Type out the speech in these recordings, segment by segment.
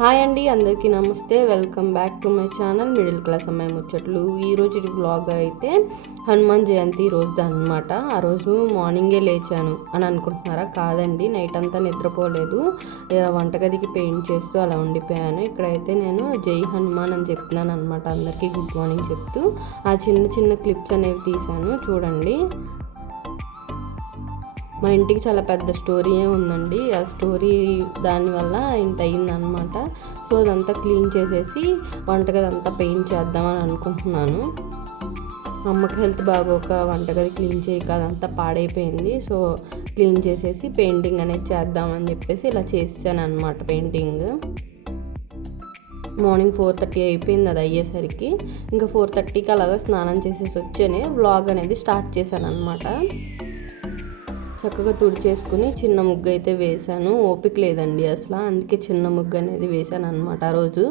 Hi అండి, అందరికీ నమస్తే. Welcome back to my channel middle class అమ్మాయి ముచ్చట్లు. ఈరోజు వ్లాగ్ అయితే హనుమాన్ జయంతి రోజు అనమాట. ఆ రోజు మార్నింగే లేచాను అని అనుకుంటున్నారా? కాదండి, నైట్ అంతా నిద్రపోలేదు. వంటగదికి పెయింట్ చేస్తూ అలా ఉండిపోయాను. ఇక్కడైతే నేను జై హనుమాన్ అని చెప్తున్నాను అనమాట. అందరికీ గుడ్ మార్నింగ్ చెప్తూ ఆ చిన్న చిన్న క్లిప్స్ అనేవి తీశాను, చూడండి. మా ఇంటికి చాలా పెద్ద స్టోరీయే ఉందండి. ఆ స్టోరీ దానివల్ల ఇంత అయిందనమాట. సో అదంతా క్లీన్ చేసేసి వంటగది అంతా పెయింట్ చేద్దామని అనుకుంటున్నాను. అమ్మకి హెల్త్ బాగోక వంటగది క్లీన్ చేయక అదంతా పాడైపోయింది. సో క్లీన్ చేసేసి పెయింటింగ్ అనేది చేద్దామని చెప్పేసి ఇలా చేసాను అనమాట. పెయింటింగ్ మార్నింగ్ 4:30 అయిపోయింది. అది అయ్యేసరికి ఇంకా 4:30కి అలాగా స్నానం చేసేసి వచ్చేనే వ్లాగ్ అనేది స్టార్ట్ చేశాను అనమాట. చక్కగా తుడిచేసుకుని చిన్న ముగ్గు అయితే వేశాను. ఓపిక లేదండి అసలు, అందుకే చిన్న ముగ్గు అనేది వేశాను అనమాట ఆ రోజు.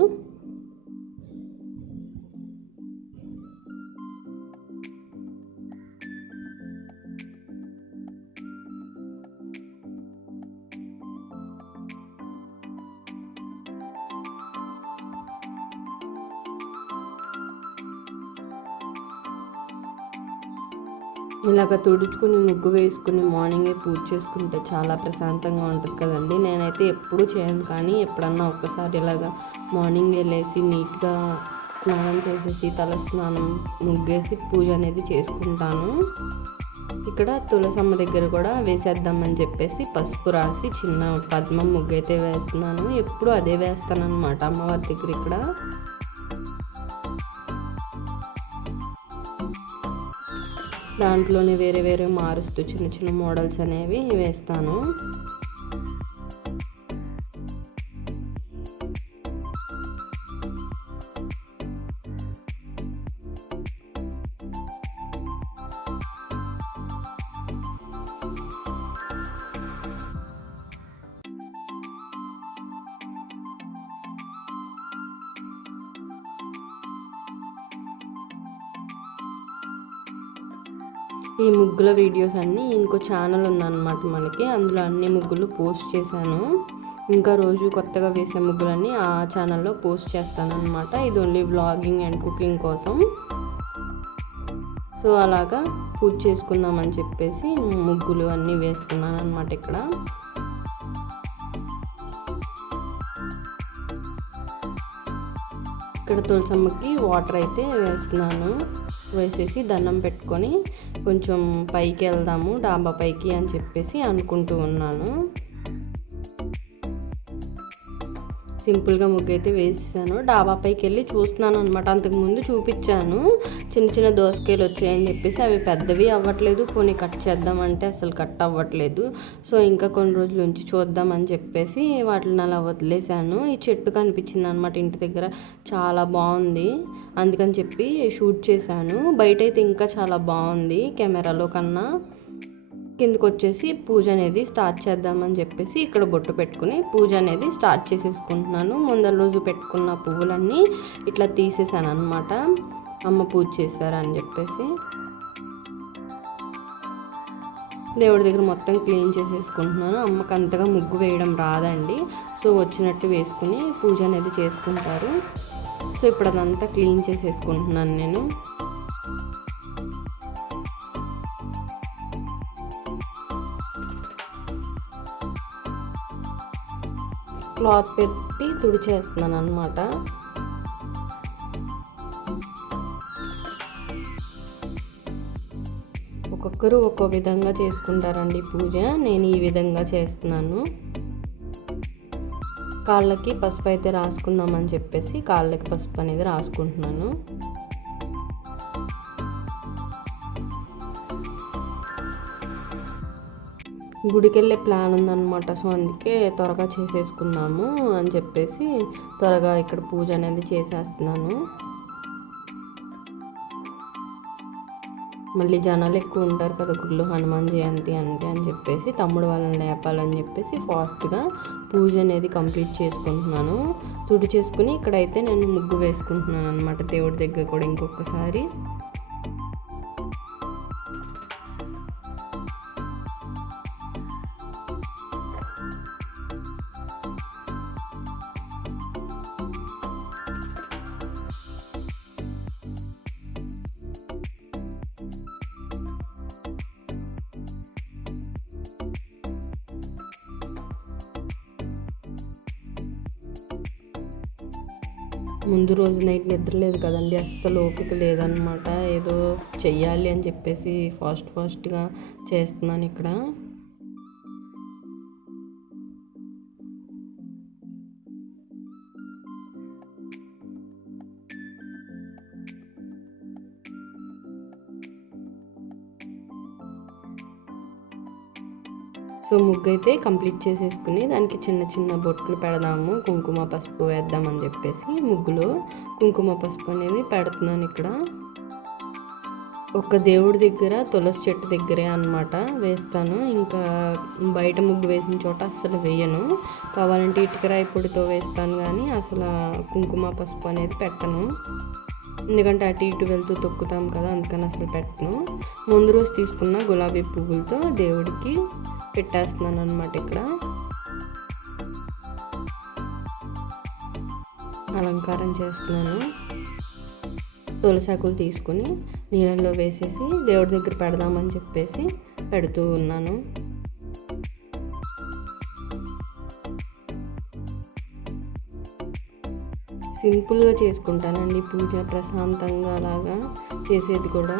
ఇలాగ తుడుచుకుని ముగ్గు వేసుకుని మార్నింగే పూజ చేసుకుంటే చాలా ప్రశాంతంగా ఉంటుంది కదండి. నేనైతే ఎప్పుడూ చేయను, కానీ ఎప్పుడన్నా ఒక్కసారి ఇలాగ మార్నింగే లేచి నీట్గా స్నానం చేసేసి తల స్నానం ముగ్గేసి పూజ అనేది చేసుకుంటాను. ఇక్కడ తులసమ్మ దగ్గర కూడా వేసేద్దామని చెప్పేసి పసుపు రాసి చిన్న పద్మం ముగ్గు అయితే వేస్తున్నాను. ఎప్పుడు అదే వేస్తాను అనమాట అమ్మవారి దగ్గర. ఇక్కడ దాంట్లోనే వేరే వేరే మారుస్తూ చిన్న చిన్న మోడల్స్ అనేవి వేస్తాను. ఈ ముగ్గుల వీడియోస్ అన్నీ ఇంకో ఛానల్ ఉందన్నమాట మనకి. అందులో అన్ని ముగ్గులు పోస్ట్ చేశాను. ఇంకా రోజు కొత్తగా వేసే ముగ్గులన్నీ ఆ ఛానల్లో పోస్ట్ చేస్తాను అనమాట. ఇది ఓన్లీ వ్లాగింగ్ అండ్ కుకింగ్ కోసం. సో అలాగా పూజ చేసుకుందామని చెప్పేసి ముగ్గులు అన్నీ వేసుకున్నాను అనమాట. ఇక్కడ తులసమ్మకి వాటర్ అయితే వేస్తున్నాను. వేసేసి దండం పెట్టుకొని కొంచెం పైకి వెళ్దాము, డాబా పైకి అని చెప్పేసి అనుకుంటూ ఉన్నాను. సింపుల్గా ముగ్గు అయితే వేసేసాను. డాబా పైకి వెళ్ళి చూస్తున్నాను అనమాట. అంతకుముందు చూపించాను చిన్న చిన్న దోసకాయలు వచ్చాయని చెప్పేసి. అవి పెద్దవి అవ్వట్లేదు, కొన్ని కట్ చేద్దామంటే అసలు కట్ అవ్వట్లేదు. సో ఇంకా కొన్ని రోజుల నుంచి చూద్దామని చెప్పేసి వాటిని అలా వదిలేసాను. ఈ చెట్టు కనిపించింది అనమాట ఇంటి దగ్గర, చాలా బాగుంది. అందుకని చెప్పి షూట్ చేశాను. బయట అయితే ఇంకా చాలా బాగుంది కెమెరాలో కన్నా. కిందకు వచ్చేసి పూజ అనేది స్టార్ట్ చేద్దామని చెప్పేసి ఇక్కడ బొట్టు పెట్టుకుని పూజ అనేది స్టార్ట్ చేసేసుకుంటున్నాను. ముందర రోజు పెట్టుకున్న పువ్వులన్నీ ఇట్లా తీసేసాను అనమాట, అమ్మ పూజ చేశారని చెప్పేసి. దేవుడి దగ్గర మొత్తం క్లీన్ చేసేసుకుంటున్నాను. అమ్మకి అంతగా ముగ్గు వేయడం రాదండి. సో వచ్చినట్టు వేసుకుని పూజ అనేది చేసుకుంటారు. సో ఇప్పుడు అదంతా క్లీన్ చేసేసుకుంటున్నాను నేను. క్లాత్ పెట్టి తుడిచేస్తున్నాను అనమాట. ఒక్కొక్కరు ఒక్కో విధంగా చేసుకుంటారండి పూజ. నేను ఈ విధంగా చేస్తున్నాను. కాళ్ళకి పసుపు అయితే రాసుకుందామని చెప్పేసి కాళ్ళకి పసుపు అనేది రాసుకుంటున్నాను. గుడికి వెళ్ళే ప్లాన్ ఉందన్నమాట. సో అందుకే త్వరగా చేసేసుకున్నాము అని చెప్పేసి త్వరగా ఇక్కడ పూజ అనేది చేసేస్తున్నాను. మళ్ళీ జనాలు ఎక్కువ ఉంటారు కదా గుడిలో హనుమాన్ జయంతి అంటే అని చెప్పేసి తమ్ముడు వాళ్ళని లేపాలని చెప్పేసి ఫాస్ట్గా పూజ అనేది కంప్లీట్ చేసుకుంటున్నాను. తుడి చేసుకుని ఇక్కడైతే నేను ముగ్గు వేసుకుంటున్నాను అనమాట దేవుడి దగ్గర కూడా ఇంకొకసారి. ముందు రోజు నైట్ నిద్రలేదు కదండి, అస్సలు ఓపిక లేదనమాట. ఏదో చెయ్యాలి అని చెప్పేసి ఫాస్ట్గా చేస్తున్నాను ఇక్కడ. సో ముగ్గు అయితే కంప్లీట్ చేసేసుకుని దానికి చిన్న చిన్న బొట్లు పెడదాము, కుంకుమ పసుపు వేద్దామని చెప్పేసి ముగ్గులో కుంకుమ పసుపు అనేది పెడుతున్నాను ఇక్కడ. ఒక దేవుడి దగ్గర తులసి చెట్టు దగ్గరే అనమాట వేస్తాను. ఇంకా బయట ముగ్గు వేసిన చోట అస్సలు వేయను. కావాలంటే ఇటుకరాయి పొడితో వేస్తాను కానీ అసలు కుంకుమ పసుపు అనేది పెట్టను. ఎందుకంటే అటు ఇటు వెళ్తూ తొక్కుతాం కదా, అందుకని అసలు పెట్టను. ముందు రోజు తీసుకున్న గులాబీ పువ్వులతో దేవుడికి పెట్టేస్తున్నాను అనమాట. ఇక్కడ అలంకారం చేస్తున్నాను. తులసాకులు తీసుకుని నీళ్ళల్లో వేసేసి దేవుడి దగ్గర పెడదామని చెప్పేసి పెడుతూ ఉన్నాను. సింపుల్గా చేసుకుంటానండి పూజ, ప్రశాంతంగా అలాగా చేసేది కూడా.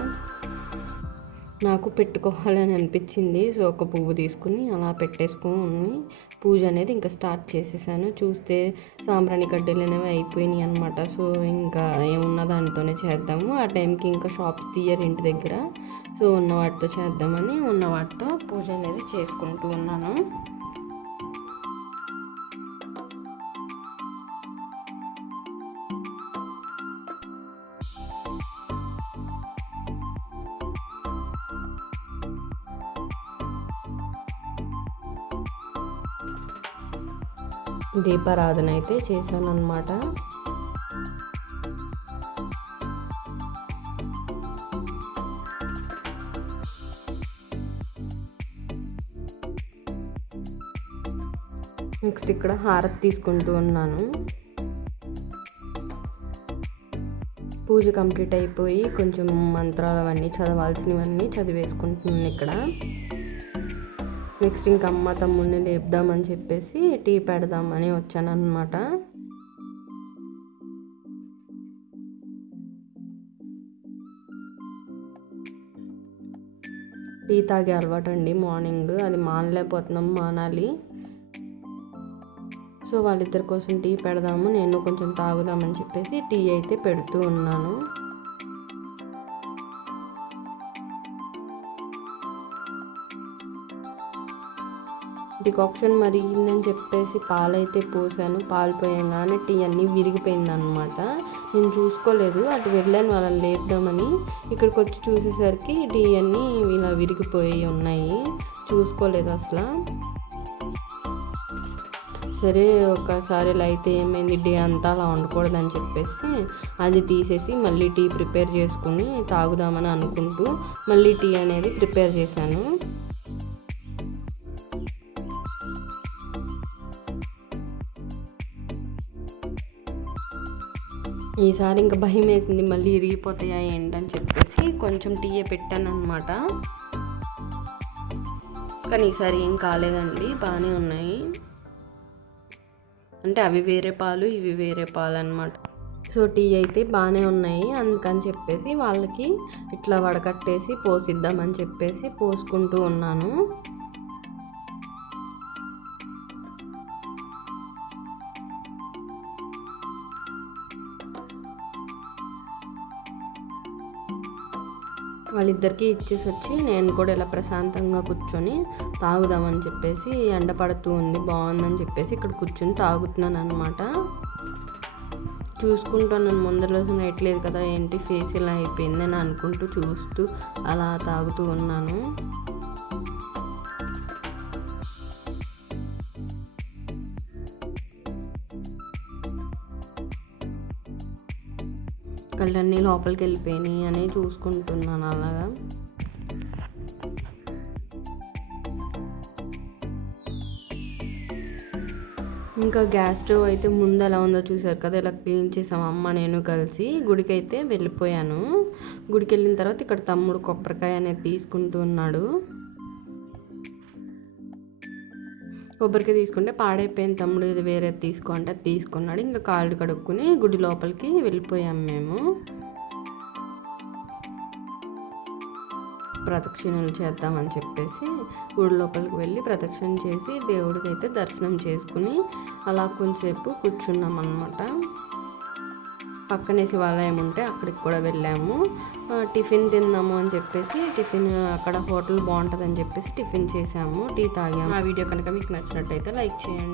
నాకు పెట్టుకోవాలని అనిపించింది. సో ఒక పువ్వు తీసుకుని అలా పెట్టేసుకొని పూజ అనేది ఇంకా స్టార్ట్ చేసేసాను. చూస్తే సాంబ్రాణి కడ్డీలు అనేవి అయిపోయినాయి అనమాట. సో ఇంకా ఏమున్నా దానితోనే చేద్దాము. ఆ టైంకి ఇంకా షాప్స్ తీయరు ఇంటి దగ్గర. సో ఉన్న వాటితో చేద్దామని ఉన్న వాటితో పూజ అనేది చేసుకుంటూ ఉన్నాను. దీపారాధన అయితే చేశాను అన్నమాట. నెక్స్ట్ ఇక్కడ హారతి తీసుకుంటూ ఉన్నాను. పూజ కంప్లీట్ అయిపోయి కొంచెం మంత్రాలు అవన్నీ చదవాల్సినవన్నీ చదివేసుకుంటున్నాను ఇక్కడ. నెక్స్ట్ ఇంకా అమ్మ తమ్ముడిని లేపుదామని చెప్పేసి టీ పెడదామని వచ్చాను అన్నమాట. టీ తాగే అలవాటు అండి మార్నింగ్, అది మానలేకపోతున్నాం, మానాలి. సో వాళ్ళిద్దరి కోసం టీ పెడదాము, నేను కొంచెం తాగుదామని చెప్పేసి టీ అయితే పెడుతూ ఉన్నాను. డికాక్షన్ మరిగిందని చెప్పేసి పాలైతే పోసాను. పాలు పోయంగానే టీ అన్నీ విరిగిపోయింది అనమాట. నేను చూసుకోలేదు, అటు వెళ్ళాను వాళ్ళని లేపుదామని. ఇక్కడికి వచ్చి చూసేసరికి టీ అన్నీ ఇలా విరిగిపోయి ఉన్నాయి, చూసుకోలేదు అసలు. సరే ఒకసారి ఇలా అయితే ఏమైంది, టీ అంతా అలా వండకూడదని చెప్పేసి అది తీసేసి మళ్ళీ టీ ప్రిపేర్ చేసుకుని తాగుదామని అనుకుంటూ మళ్ళీ టీ అనేది ప్రిపేర్ చేశాను. ఈసారి ఇంకా భయం వేసింది, మళ్ళీ ఇరిగిపోతాయా ఏంటని చెప్పేసి కొంచెం టీయే పెట్టాను అనమాట. కానీ ఈసారి ఏం కాలేదండి, బాగానే ఉన్నాయి. అంటే అవి వేరే పాలు, ఇవి వేరే పాలు అనమాట. సో టీ అయితే బాగానే ఉన్నాయి, అందుకని చెప్పేసి వాళ్ళకి ఇట్లా వడకట్టేసి పోసిద్దామని చెప్పేసి పోసుకుంటూ ఉన్నాను. వాళ్ళిద్దరికీ ఇచ్చేసి వచ్చి నేను కూడా ఇలా ప్రశాంతంగా కూర్చొని తాగుదామని చెప్పేసి, ఎండ పడుతూ ఉంది బాగుందని చెప్పేసి ఇక్కడ కూర్చొని తాగుతున్నాను అనమాట. చూసుకుంటాను ముందర రోజు నైట్లేదు కదా, ఏంటి ఫేస్ ఇలా అయిపోయిందని అనుకుంటూ చూస్తూ అలా తాగుతూ ఉన్నాను. కళ్ళన్నీ లోపలికి వెళ్ళిపోయినాయి అని చూసుకుంటున్నాను అలాగా. ఇంకా గ్యాస్ స్టవ్ అయితే ముందు ఎలా ఉందో చూసారు కదా, ఇలా క్లీన్ చేసాం అమ్మ నేను కలిసి. గుడికి అయితే వెళ్ళిపోయాను. గుడికి వెళ్ళిన తర్వాత ఇక్కడ తమ్ముడు కొబ్బరికాయ అనేది తీసుకుంటూ ఉన్నాడు. కొబ్బరికాయ తీసుకుంటే పాడైపోయింది తమ్ముడు, ఇది వేరేది తీసుకో అంటే అది తీసుకున్నాడు. ఇంకా కాళ్ళు కడుక్కుని గుడి లోపలికి వెళ్ళిపోయాము మేము. ప్రదక్షిణలు చేద్దామని చెప్పేసి గుడి లోపలికి వెళ్ళి ప్రదక్షిణ చేసి దేవుడికి అయితే దర్శనం చేసుకుని అలా కొంచెంసేపు కూర్చున్నాం అన్నమాట. పక్కనే శివాలయం ఉంటే అక్కడికి కూడా వెళ్ళాము. టిఫిన్ తిందాము అని చెప్పేసి టిఫిన్ అక్కడ హోటల్ బాగుంటుందని చెప్పేసి టిఫిన్ చేసాము, టీ తాగాము. ఆ వీడియో కనుక మీకు నచ్చినట్టయితే లైక్ చేయండి.